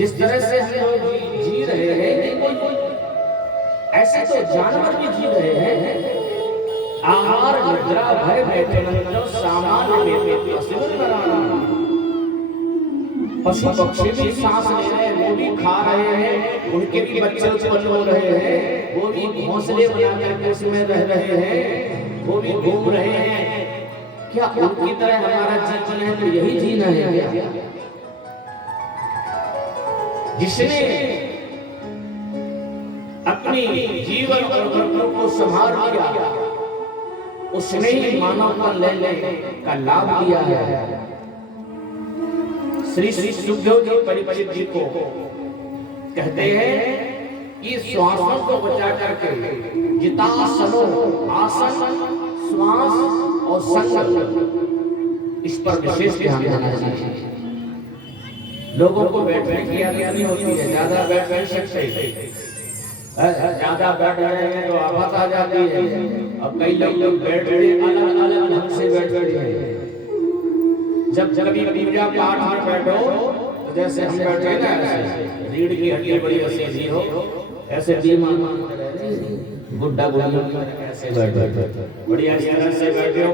जिस तरह से हम लोग जी रहे हैं, ऐसे तो जानवर भी जी रहे हैं। आहार निद्रा भय में सामान्य पशु पक्षी भी सांस ले रहे हैं, वो भी खा रहे हैं, उनके भी बच्चे उत्पन्न हो रहे हैं, वो भी घोंसले बना करके उसमें रह रहे हैं, वो भी घूम रहे हैं। क्या उनकी तरह हमारा जीवन है? तो यही जीना है क्या? जिसने अपनी जीवन और कर्तव्यों को संभाल लिया, उसने ही मानव का लेने का लाभ लिया है। श्री सुखदेव जी परिचित जी को कहते हैं कि श्वासों को बचा करके जितासनो आसन श्वास और संग, इस पर विशेष ध्यान देना चाहिए। लोगों को बैठने की आदत नहीं होती है, ज्यादा बैठ नहीं सकते, ज्यादा बैठ रहे हैं तो आफत आ जाती है। अब कई लोग बैठ रहे अलग अलग ढंग से बैठ रहे हैं। जब कभी पूजा पाठ में बैठो तो जैसे हम बैठे ना, रीढ़ की हड्डी बड़ी सीधी हो, ऐसे दीमान गुड्डा गुड्डा ऐसे बैठो, बढ़िया तरह से बैठे हो।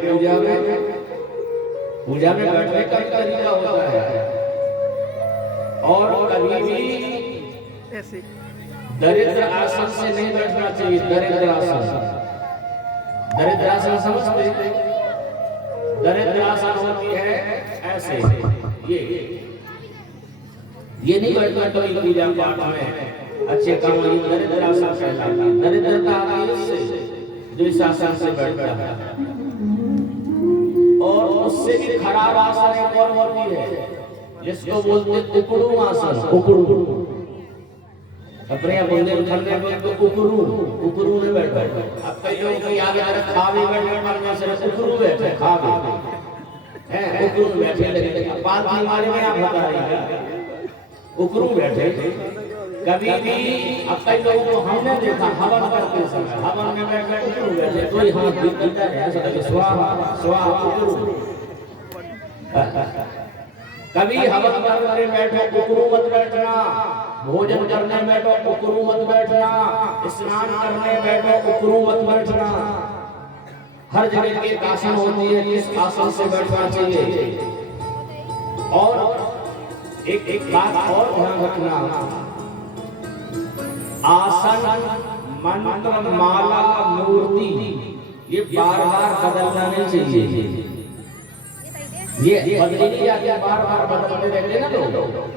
पूजा में बैठने का तरीका होता है। और कभी भी ऐसे दरिद्र आसन से नहीं बैठना चाहिए। दरिद्र आसन, दरिद्र आसन समझते? दरिद्र आसन होती है ऐसे, ये नहीं बैठना कोई पूजा पाठ में अच्छे काम में। दरिद्र आसन कहलाता है। दरिद्रता आती है उससे जो इस आसन से बैठता है। और उससे भी खराब आसन एक और होती है जिसको बोलते हैं उकड़ू आसन। उकड़ू अपने बोलने उठने में तो उकड़ू में बैठा है। अब कई लोग तो याद आ रहा खा भी बैठे मरने से उकड़ू बैठे, खा भी है उकड़ू बैठे लगे। बात हमारे में आप बता रही है उकड़ू बैठे। कभी भी अब कई लोगों को हमने देखा हवन करते समय, हवन में बैठ उकड़ू बैठे, कोई हाथ दिखता है ऐसा स्वाहा स्वाहा उकड़ू। कभी हवन करने बैठो उकड़ू मत बैठना, भोजन करने बैठो उकड़ू मत बैठना, स्नान करने बैठो उकड़ू मत बैठना। हर जगह की आसन होती है, किस आसन से बैठना चाहिए। और एक बात और ध्यान रखना, आसन मंत्र माला मूर्ति ये बार बार बदलना नहीं चाहिए। ये बदली नहीं जाती, बार बार बदलते रहते ना लोग।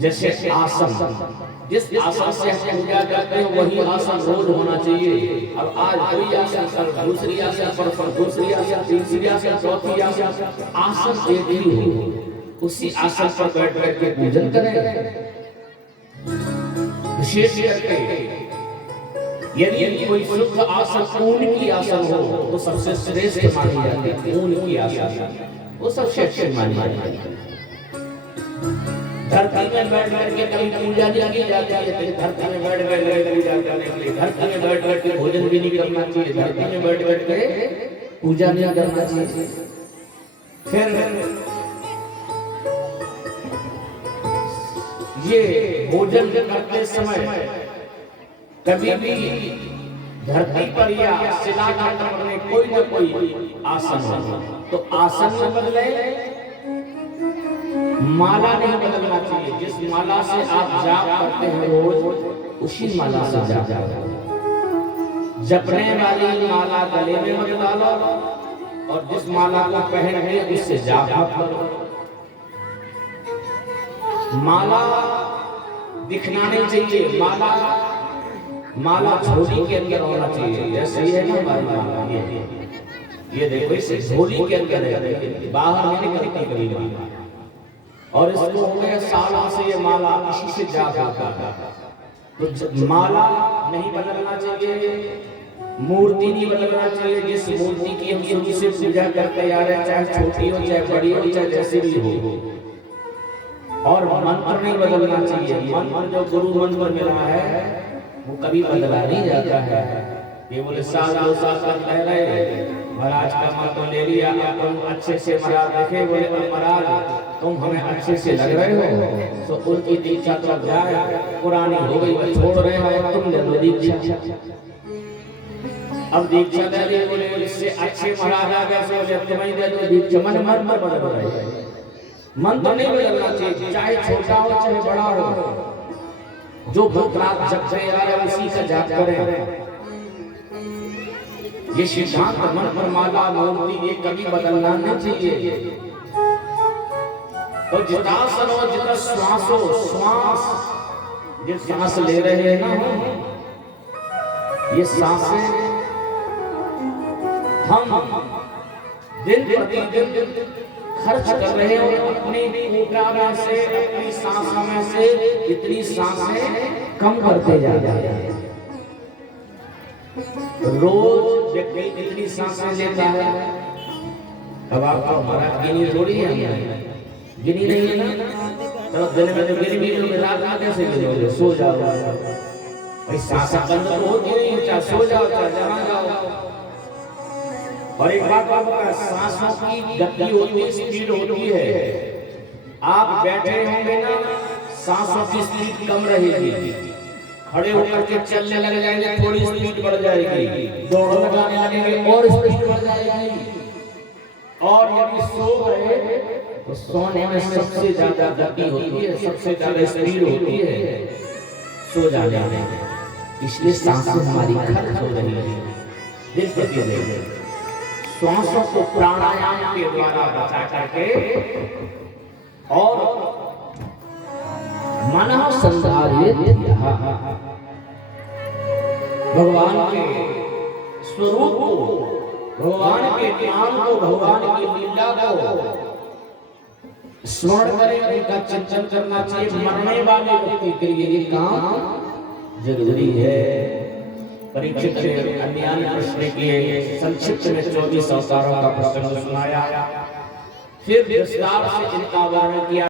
जैसे आसन, जिस आसन से हम पूजा करते हैं वही आसन रोज होना चाहिए। अब आज कोई आसन, कल दूसरी आसन, परसों दूसरी आसन, तीसरी आसन, चौथी आसन, आसन एक ही हो, उसी आसन पर बैठ बैठ के पूजन करें। विशेष करके यदि कोई शुद्ध आसन ऊन की आसन हो तो सबसे श्रेष्ठ मानी जाती है। ऊन की आसन वो सबसे अच्छी मानी जाती है। धरती में बैठ करके कभी पूजा नहीं की जाती है। धरती में बैठ बैठ पूजा करने के लिए, धरती में बैठ बैठ के भोजन भी नहीं करना चाहिए, धरती में बैठ बैठ के पूजा नहीं करना चाहिए। फिर ये भोजन करते समय कभी भी धरती पर या शिला पर में कोई न कोई आसन हो तो आसन न बदले, माला नहीं बदलना चाहिए। जिस माला से आप जाप करते हैं रोज उसी माला से जाप करो। जपने वाली माला गले में मत डालो और जिस माला को पहन के उससे जाप करो। माला दिखना नहीं चाहिए, माला झोली के अंदर होना चाहिए। जैसे ये है ना हमारी माला, ये देखो इसे झोली के अंदर है, बाहर नहीं निकलती कभी। और इसको हो गया सालों से ये माला इसी से जाप होता है। तो माला नहीं बदलना चाहिए, मूर्ति नहीं बदलना चाहिए। जिस मूर्ति की हम शुरू से पूजा करते आ रहे हैं, चाहे छोटी हो चाहे बड़ी हो चाहे जैसी भी हो। और मंत्र नहीं बदलना चाहिए। मंत्र जो गुरु मंत्र मिला है वो कभी बदला नहीं जाता है। ये बोले साल 2 साल तक रह रहे महाराज का मन तो ले लिया, अब तुम अच्छे से महाराज देखे, बोले महाराज तुम हमें अच्छे से लग रहे हो, तो उनकी दीक्षा तो जाए पुरानी हो गई, वो छोड़ रहे हो, तुम ले लो दीक्षा। अब दीक्षा दे दी, बोले इससे अच्छे महाराज आ गए, सोचे तुम्हें दे दो दीक्षा। मन बदल रहा है, मन तो नहीं बदलना चाहिए, चाहे छोटा हो चाहे बड़ा हो, जो भक्त रात जग से आ रहा है उसी का जाप करें। ये सिद्धांत मन पर माला मूर्ति ये कभी बदलना नहीं चाहिए। और जितना सनो जितना श्वासो श्वास, जिस सांस ले रहे हैं ना, ये सांसें हम दिन प्रतिदिन खर्च कर रहे हैं, और अपनी ऊर्जा में से अपनी सांसों में से इतनी सांसें कम करते जा रहे हैं। रोज व्यक्ति इतनी सांसें लेता है, अब आपको महाराज गिनी थोड़ी है, गिनी नहीं है ना, तो दिन में तो गिनी भी रात में कैसे गिनोगे, सो जाओ भाई, सांसें बंद तो होती नहीं, चाहे सो जाओ चाहे जहाँ जाओ। और एक बात आपका, सांसों की गति होती है, स्पीड होती है, आप बैठे होंगे ना सांसों की स्पीड कम रहेगी, खड़े होकर के चलने लग जाएंगे थोड़ी स्पीड बढ़ जाएगी, दौड़ लगाने लगेंगे और स्पीड बढ़ जाएगी। और यदि सो गए तो सोने में सबसे ज्यादा गति होती है, सबसे ज्यादा स्पीड होती है सो जाने में, इसलिए सांसें हमारी खर्च हो रही है दिन प्रतिदिन। श्वासों को प्राणायाम के द्वारा बचा करके और मन संधारित भगवान के स्वरूप को, भगवान के नाम को, भगवान की लीला को स्मरण करें, उनका चिंतन करना चाहिए। मरने वाले व्यक्ति के लिए ये काम जरूरी है। परीक्षित ने अन्य प्रश्न किए, संक्षिप्त में 24 अवतारों का प्रसंग सुनाया, फिर विस्तार से इनका वर्णन किया।